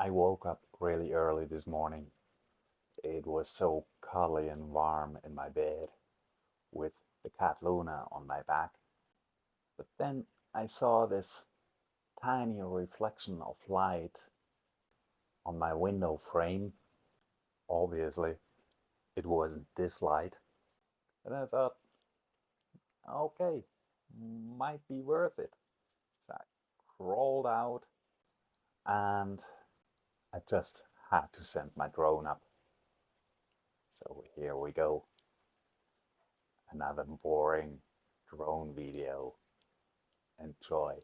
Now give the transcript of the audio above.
I woke up really early this morning. It was so cuddly and warm in my bed with the cat Luna on my back. But then I saw this tiny reflection of light on my window frame. Obviously, it wasn't this light. And I thought, okay, might be worth it. So I crawled out and I just had to send my drone up. So here we go. Another boring drone video. Enjoy.